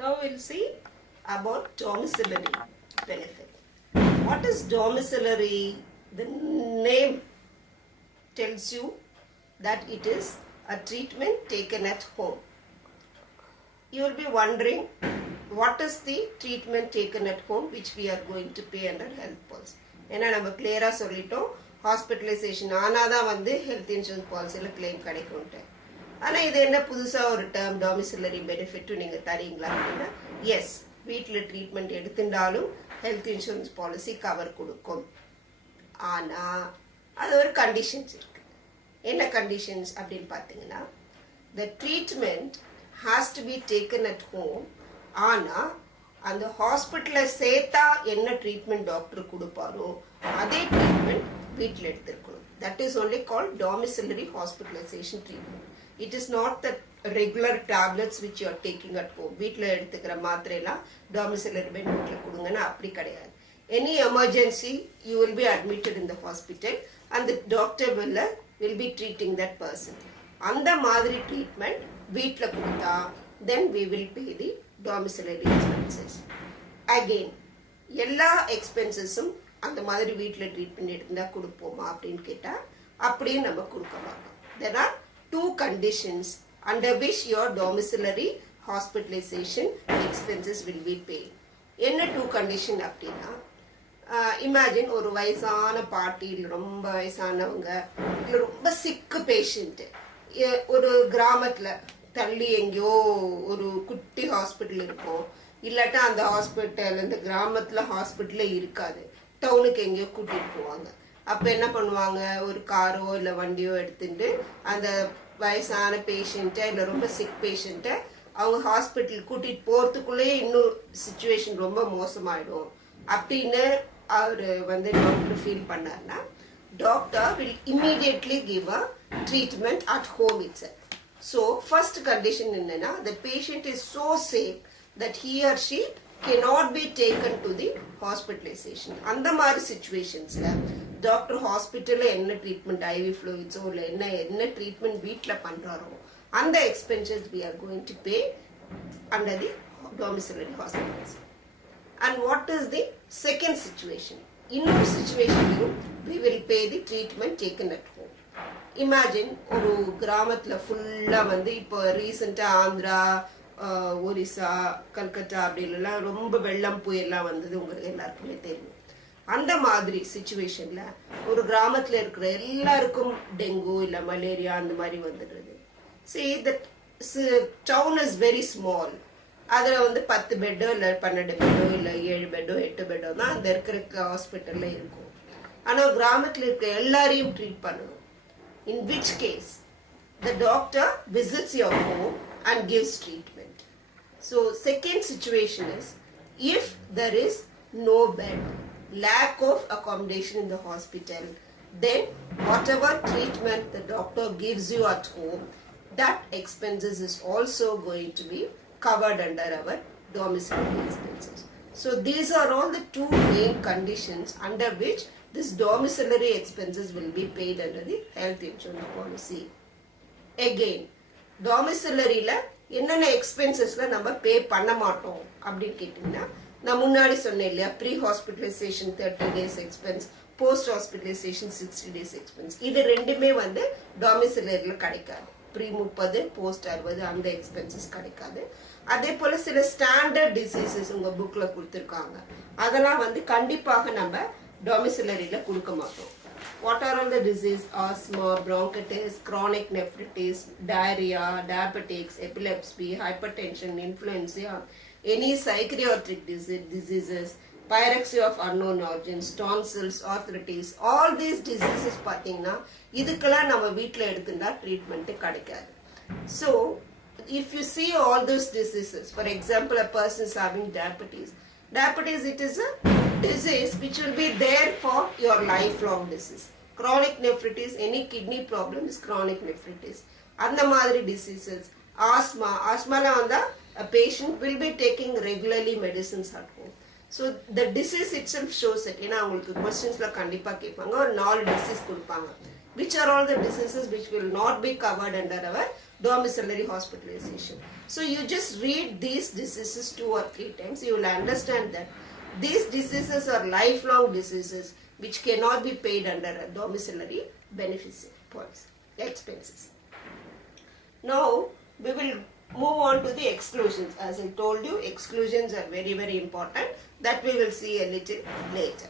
Now we'll see about domiciliary benefit. What is domiciliary? The name tells you that it is a treatment taken at home. You will be wondering, what is the treatment taken at home which we are going to pay under health policy? ஏன்னா நம்ம கிளியராக சொல்லிட்டோம், hospitalisation ஆனால் தான் வந்து health insurance பாலிசியில் claim கிடைக்கும்ட்டு. ஆனால் இது என்ன புதுசாக ஒரு டேர்ம் டாமிசிலரி பெனிஃபிட்டும் நீங்கள் தரீங்களா அப்படின்னா, எஸ், வீட்டில் ட்ரீட்மெண்ட் எடுத்துட்டாலும் ஹெல்த் இன்சூரன்ஸ் பாலிசி கவர் கொடுக்கும். ஆனால் அது ஒரு கண்டிஷன்ஸ் இருக்கு. என்ன கண்டிஷன்ஸ் அப்படின்னு பார்த்தீங்கன்னா, the treatment has to be taken at home. ஆனால் அந்த ஹாஸ்பிட்டலில் சேர்த்தா என்ன ட்ரீட்மெண்ட் டாக்டர் கொடுப்பாரோ அதே ட்ரீட்மெண்ட் வீட்டில் எடுத்துருக்கணும். That is only called domiciliary hospitalization treatment. It is not the regular tablets which you are taking at home. வீட்டில் எடுத்துக்கிற மாத்திரையெல்லாம் டாமிசிலரி பெனிஃபிட்டில் கொடுங்கன்னா அப்படி கிடையாது. Any emergency, you will be admitted in the hospital and the doctor will be treating that person. அந்த மாதிரி treatment வீட்டில் கொடுத்தா then we will pay the domiciliary expenses. Again, எல்லா எக்ஸ்பென்சஸும் அந்த மாதிரி வீட்டில் ட்ரீட்மெண்ட் எடுத்தால் கொடுப்போமா அப்படின்னு கேட்டால் அப்படியே நம்ம கொடுக்க மாட்டோம். There are two conditions under which your domiciliary hospitalization expenses will be paid. என்ன டூ கண்டிஷன் அப்படின்னா, இமேஜின் ஒரு வயசான பாட்டி, ரொம்ப வயசானவங்க, இல்லை ரொம்ப சிக்கு பேஷண்ட்டு, ஒரு கிராமத்தில் தள்ளி எங்கேயோ ஒரு குட்டி ஹாஸ்பிட்டல் இருக்கும், இல்லாட்டா அந்த ஹாஸ்பிட்டல் இந்த கிராமத்தில் ஹாஸ்பிட்டலே இருக்காது, டவுனுக்கு எங்கேயோ கூட்டிகிட்டு போவாங்க. அப்போ என்ன பண்ணுவாங்க, ஒரு காரோ இல்லை வண்டியோ எடுத்துட்டு அந்த வயசான பேஷண்ட்டை இல்லை ரொம்ப சிக் பேஷண்ட்டை அவங்க ஹாஸ்பிட்டல் கூட்டிகிட்டு போகிறதுக்குள்ளே இன்னும் சுச்சுவேஷன் ரொம்ப மோசமாயிடும் அப்படின்னு அவர் வந்து டாக்டர் ஃபீல் பண்ணார்னா, doctor will immediately give a treatment at home it's. So first condition என்னன்னா, the patient is so safe that he or she cannot be taken to the hospitalization. அந்த மாதிரி சிச்சுவேஷன்ஸில் டாக்டர் ஹாஸ்பிட்டலில் என்ன ட்ரீட்மெண்ட், ஐவி ஃப்ளூயிட்ஸோ இல்லை என்ன treatment வீட்டில் பண்ணுறாரோ அந்த expenses we are going to pay under the domiciliary hospitalization. And what is the second situation? இன்னொரு சிச்சுவேஷன்லையும் we will pay the treatment taken at home. Imagine ஒரு கிராமத்தில் ஃபுல்லாக வந்து இப்போ ரீசெண்டாக ஆந்திரா, ஒரிசா, கல்கத்தா அப்படிலாம் ரொம்ப வெள்ளம் புயல்லாம் வந்தது, உங்களுக்கு எல்லாருக்குமே தெரியும். அந்த மாதிரி சிச்சுவேஷனில் ஒரு கிராமத்தில் இருக்கிற எல்லாருக்கும் டெங்கு இல்லை மலேரியா அந்த மாதிரி வந்துடுது. See, the town is very small. அதில் வந்து 10 பெட்டோ இல்லை 12 பெட்டோ இல்லை 7 பெட்டோ 8 பெட்டோ தான் அந்த இருக்கிற ஹாஸ்பிட்டலில் இருக்கும். ஆனால் கிராமத்தில் இருக்க எல்லாரையும் ட்ரீட் பண்ணணும். In which case, the doctor visits your home and gives treatment. So, second situation is, if there is no bed, lack of accommodation in the hospital, then whatever treatment the doctor gives you at home, that expenses is also going to be covered under our domiciliary expenses. So these are all the two main conditions under which this domiciliary expenses will be paid under the health insurance policy. Again, domiciliaryல என்னென்ன எக்ஸ்பென்சஸ்ல நம்ம பே பண்ண மாட்டோம் அப்படின்னு கேட்டிங்கன்னா, நான் முன்னாடி சொன்னேன் இல்லையா, pre hospitalisation 30 days expense, post hospitalisation 60 days expense, இது ரெண்டுமே வந்து டாமிசிலரியில் கிடைக்காது. ப்ரீ 30, போஸ்ட் 60 அந்த எக்ஸ்பென்சஸ் கிடைக்காது. அதே போல் சில ஸ்டாண்டர்ட் டிசீசஸ் உங்கள் புக்கில் கொடுத்துருக்காங்க, அதெல்லாம் வந்து கண்டிப்பாக நம்ம டாமிசிலரியில் கொடுக்க மாட்டோம். What are all the disease? Asthma, bronchitis, chronic nephritis, diarrhea, diabetics, epilepsy, hypertension, influenza, any psychiatric diseases, pyrexia of unknown origins, tonsils, arthritis, all these diseases பார்த்தீங்கன்னா இதுக்கெல்லாம் நம்ம வீட்டில் எடுத்துட்டா ட்ரீட்மெண்ட்டு கிடைக்காது. So, if you see all those diseases, for example, a person is having diabetes, it is a disease which will be there for your lifelong disease. Chronic nephritis, any kidney problem is chronic nephritis. அந்த மாதிரி diseases, asthma வந்தா a patient will be taking regularly medicines at home. So the disease itself shows it. ஏன்னா உங்களுக்கு கொஸ்டின்ஸ்ல கண்டிப்பா கேட்பாங்க, ஒரு 4 disease கொடுப்பாங்க. which are all the diseases which will not be covered under our domiciliary hospitalization. So you just read these diseases 2 or 3 times. You will understand that these diseases are lifelong diseases which cannot be paid under a domiciliary beneficiary policy expenses. Now we will move on to the exclusions. As I told you, exclusions are very important. That we will see a little later.